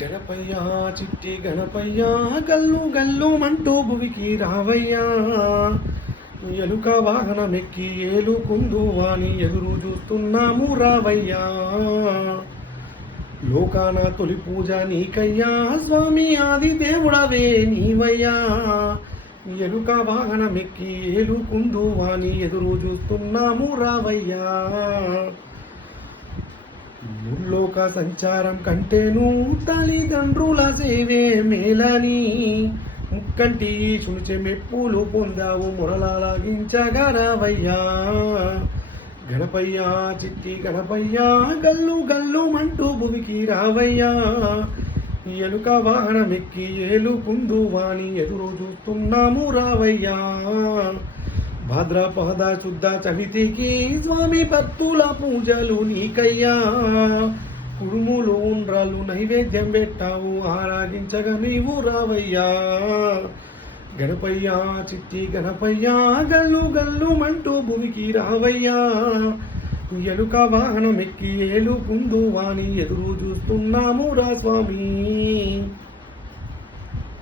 గణపయ్యా చిట్టి గణపయ్యా గల్లు గల్లు మంటూ భువికి రావయ్యా ఎలుక వాహనమెక్కి ఏలుకుందు వాని ఎదురు చూస్తున్నాము రావయ్యా లోకాన తొలి పూజ నీకయ్యా స్వామి ఆది దేవుడవే నీవయ్యా ఎలుక వాహనమెక్కి ఏలుకుందు వాని ఎదురు చూస్తున్నాము రావయ్యా ముల్లోక సంచారం కంటేను తల్లిదండ్రుల సేవే మేలని ముక్కంటి చునిచె మెప్పులు పొందావు మురళాగించగరవయ్యా గణపయ్యా చిట్టి గణపయ్యా గల్లు గల్లు మంటూ భువికి రావయ్యా ఎలుక వాహనమెక్కి ఏలుకుందు వాని ఎదురు చూస్తున్నాము రావయ్యా భాద్రపద శుద్ధ చవితికి స్వామి భక్తుల పూజలు నీకయ్యా కుడుములు ఉండ్రాలు నైవేద్యం పెట్టావు ఆరాధించగా నీవు రావయ్యా గణపయ్యా చిట్టి గణపయ్యా గల్లు గల్లు మంటూ భూమికి రావయ్యా ఎలుక వాహనం ఎక్కి ఏలుకుందు వాని ఎదురు చూస్తున్నాము రా స్వామి.